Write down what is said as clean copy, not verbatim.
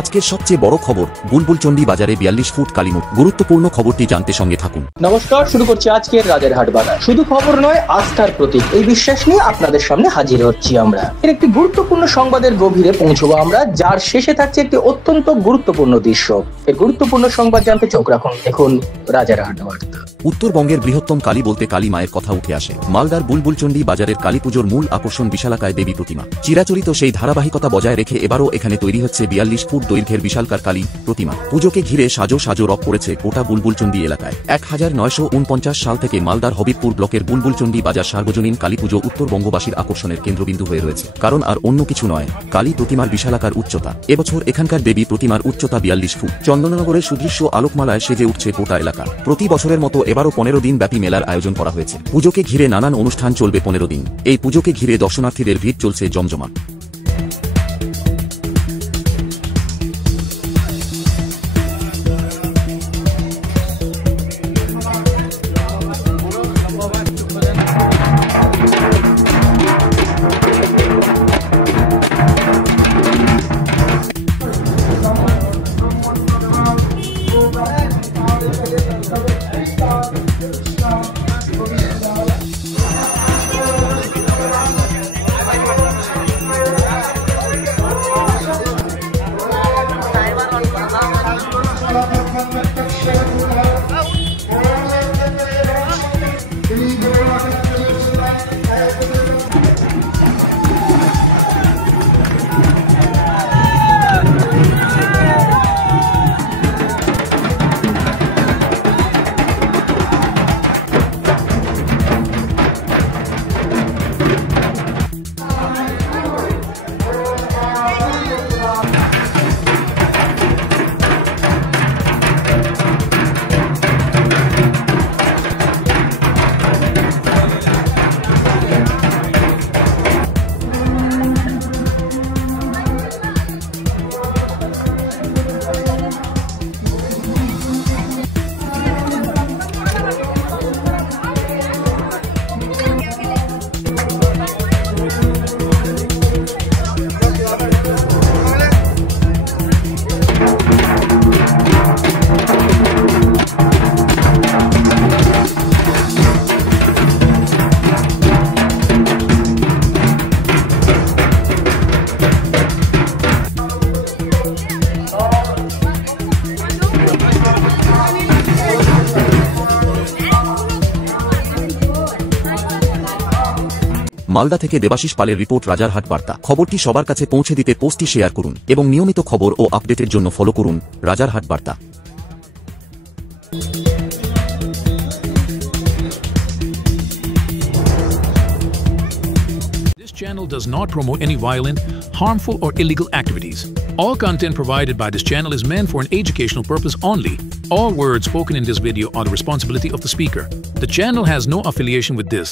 আজকের সবচেয়ে বড় খবর, বুলবুলচন্ডী বাজারে 42 ফুট কালীমূর্তি। গুরুত্বপূর্ণ খবরটি জানতে সঙ্গে থাকুন। নমস্কার, শুরু করছি আজকের রাজারহাট বাজার। শুধু খবর নয়, আস্থার প্রতীক, এই বিশ্বাস নিয়ে আপনাদের সামনে হাজির হচ্ছি আমরা। এর একটি গুরুত্বপূর্ণ সংবাদের গভীরে পৌঁছবো আমরা, যার শেষে থাকছে একটি অত্যন্ত গুরুত্বপূর্ণ দৃশ্য। এই গুরুত্বপূর্ণ সংবাদ জানতে চোখ রাখুন, দেখুন রাজারহাট বার্তা। উত্তরবঙ্গের বৃহত্তম কালী বলতে কালী মায়ের কথা উঠে আসে। মালদার বুলবুলচন্ডী বাজারের কালী পুজোর মূল আকর্ষণ বিশালাকায় দেবী প্রতিমা। চিরাচরিত সেই ধারাবাহিকতা বজায় রেখে এবারও এখানে তৈরি হচ্ছে 42 ফুট দৈর্ঘ্যের বিশালকার কালী প্রতিমা। পুজোকে ঘিরে সাজো সাজো রব পড়েছে গোটা বুলবুলচন্ডী এলাকায়। 1949 সাল থেকে মালদার হবিবপুর ব্লকের বুলবুলচন্ডী বাজার সার্বজনীন কালী পুজো উত্তরবঙ্গবাসীর আকর্ষণের কেন্দ্রবিন্দু হয়ে রয়েছে। কারণ আর অন্য কিছু নয়, কালী প্রতিমার বিশালাকার উচ্চতা। এবছর এখানকার দেবী প্রতিমার উচ্চতা 42 ফুট। চন্দননগরের সুদৃশ্য আলোকমালায় সেজে উঠছে গোটা এলাকা। প্রতি বছরের মতো এবারও 15 দিন ব্যাপী মেলার আয়োজন করা হয়েছে। পুজোকে ঘিরে নানান অনুষ্ঠান চলবে 15 দিন। এই পুজোকে ঘিরে দর্শনার্থীদের ভিড় চলছে জমজমাট। মালদা থেকে দেবাশিস পালের রিপোর্ট, রাজারহাট বার্তা। খবরটি সবার কাছে পৌঁছে দিতে পোস্টটি শেয়ার করুন এবং নিয়মিত খবর ও আপডেটের জন্য ফলো করুন রাজারহাট বার্তা। This channel does not promote any violent, harmful, or illegal activities. All content provided by this channel is meant for an educational purpose only. All words spoken in this video are the responsibility of the speaker. The channel has no affiliation with this.